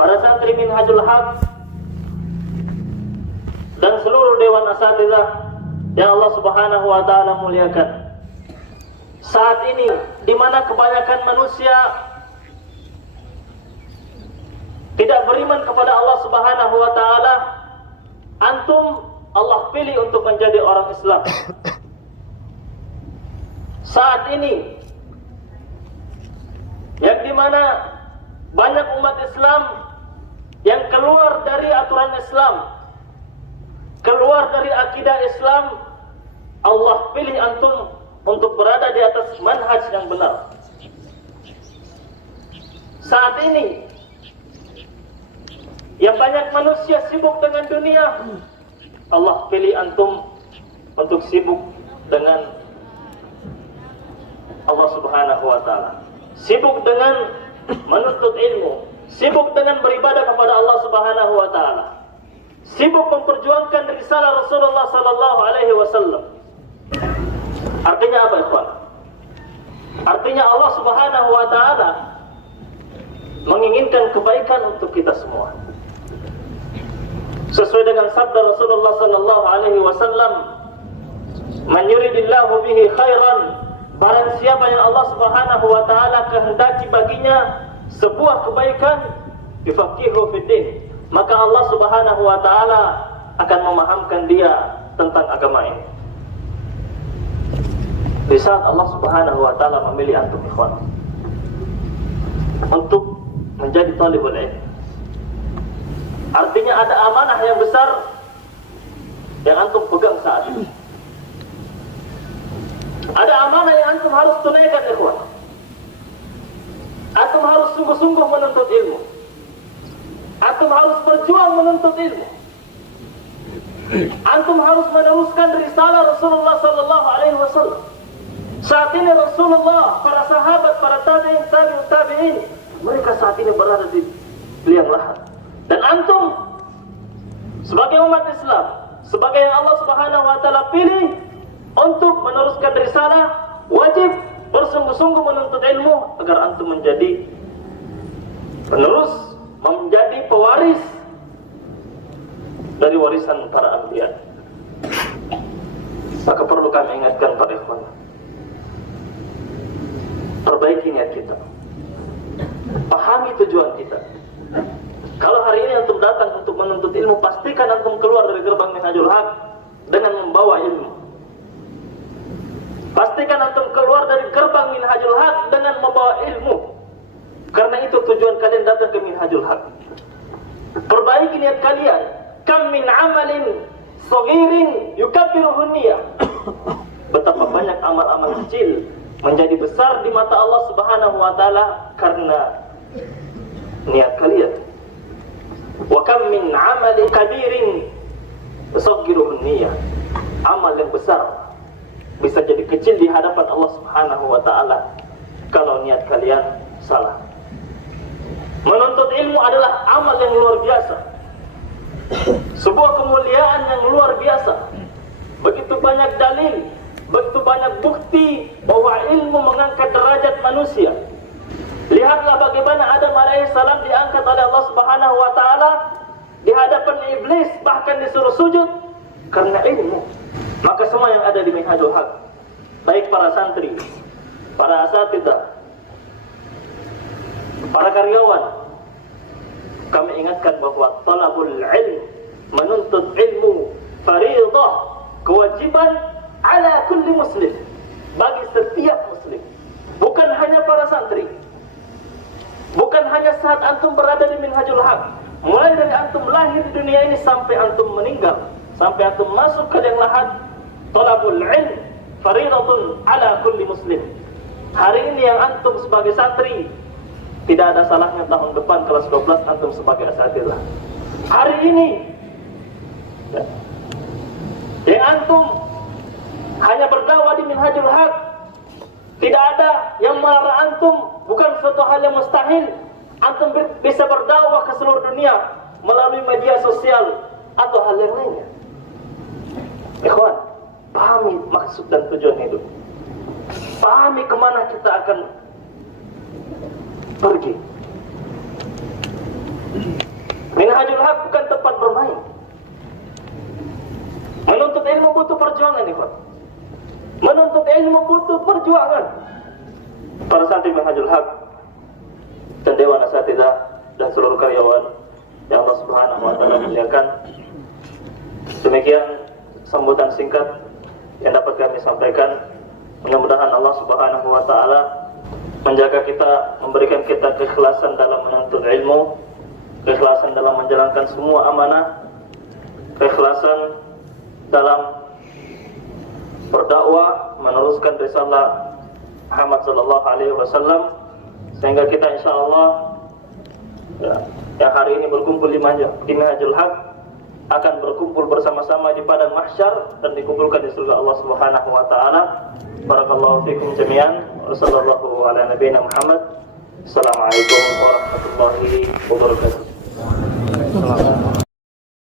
para santri Minhajul Haq dan seluruh dewan asatidzah yang Allah Subhanahu wa taala muliakan. Saat ini di mana kebanyakan manusia tidak beriman kepada Allah Subhanahu wa taala, antum Allah pilih untuk menjadi orang Islam. Saat ini yang dimana banyak umat Islam yang keluar dari aturan Islam, keluar dari akidah Islam, Allah pilih antum untuk berada di atas manhaj yang benar. Saat ini yang banyak manusia sibuk dengan dunia, Allah pilih antum untuk sibuk dengan Allah Subhanahu wa taala. Sibuk dengan menuntut ilmu, sibuk dengan beribadah kepada Allah Subhanahu wa taala. Sibuk memperjuangkan risalah Rasulullah sallallahu alaihi wasallam. Artinya apa, ikhwan? Artinya Allah Subhanahu wa taala menginginkan kebaikan untuk kita semua. Sesuai dengan sabda Rasulullah sallallahu alaihi wasallam, "Man yuridillahu bihi khairan", barang siapa yang Allah Subhanahu wa taala kehendaki baginya sebuah kebaikan, yufaqihu fiddin, maka Allah Subhanahu wa taala akan memahamkan dia tentang agama ini. Di saat Allah Subhanahu wa taala memilih antum, ikhwan, untuk menjadi talibul ilm, artinya ada amanah yang besar yang antum pegang saat ini. Ada amanah yang antum harus tunaikan, ikhwan. Antum harus sungguh-sungguh menuntut ilmu. Antum harus berjuang menuntut ilmu. Antum harus meneruskan risalah Rasulullah sallallahu alaihi wasallam. Saat ini Rasulullah, para sahabat, para tabi'in, tabi'in, mereka saat ini berada di liang lahat. Dan antum sebagai umat Islam, sebagai yang Allah Subhanahu wa taala pilih untuk meneruskan risalah, wajib bersungguh-sungguh menuntut ilmu agar antum menjadi penerus, menjadi pewaris dari warisan para anbiya. Maka perlu kami ingatkan para ikhwan, perbaiki niat kita, pahami tujuan kita. Kalau hari ini antum datang untuk menuntut ilmu, pastikan antum keluar dari gerbang Minhajul Haq dengan membawa ilmu. Pastikan antum keluar dari gerbang Minhajul Haq dengan membawa ilmu. Karena itu tujuan kalian datang ke Minhajul Haq. Perbaiki niat kalian. Kam min amalin saghirin yukabbiruhu niyah. Betapa banyak amal-amal kecil menjadi besar di mata Allah Subhanahu wa taala karena niat kalian. Wa kam min amalin kabirin yusaghiruhu niyah. Amal yang besar bisa jadi kecil di hadapan Allah Subhanahu wa taala kalau niat kalian salah. Menuntut ilmu adalah amal yang luar biasa. Sebuah kemuliaan yang luar biasa. Begitu banyak dalil, begitu banyak bukti bahwa ilmu mengangkat derajat manusia. Lihatlah bagaimana Adam alaihissalam diangkat oleh Allah Subhanahu wa taala di hadapan iblis, bahkan disuruh sujud karena ilmu. Maka semua yang ada di Minhajul Haq, baik para santri, para asatidzah, para karyawan, kami ingatkan bahwa talabul ilm, menuntut ilmu, fariidah, kewajiban ala kulli muslim, bagi setiap muslim. Bukan hanya para santri, bukan hanya saat antum berada di Minhajul Haq, mulai dari antum lahir di dunia ini sampai antum meninggal, sampai antum masuk ke liang lahat, talabul ilm fariidatun ala kulli muslim. Hari ini yang antum sebagai santri, tidak ada salahnya tahun depan kelas 12 antum sebagai asatidzah. Hari ini yang antum hanya berdakwah di Minhajul Haq, tidak ada yang melarang antum, bukan suatu hal yang mustahil. Antum bisa berdakwah ke seluruh dunia melalui media sosial atau hal yang lainnya. Ikhwan, pahami maksud dan tujuan hidup. Pahami kemana kita akan pergi. Minhajul Haq bukan tempat bermain. Menuntut ilmu butuh perjuangan, ikhwan. Menuntut ilmu butuh perjuangan. Para santri Minhajul Haq dan Dewan Asatidzah dan seluruh karyawan yang Allah Subhanahu wa taala muliakan. Demikian sambutan singkat yang dapat kami sampaikan. Mudah-mudahan Allah Subhanahu wa taala menjaga kita, memberikan kita keikhlasan dalam menuntut ilmu, keikhlasan dalam menjalankan semua amanah, keikhlasan dalam berdakwah, meneruskan risalah Muhammad sallallahu alaihi wasallam, sehingga kita insyaallah yang hari ini berkumpul di Minhajul Haq akan berkumpul bersama-sama di padang mahsyar dan dikumpulkan di surga Allah Subhanahu wa taala. Barakallahu fikum jami'an. Wassallallahu ala nabiyina Muhammad. Assalamualaikum warahmatullahi wabarakatuh.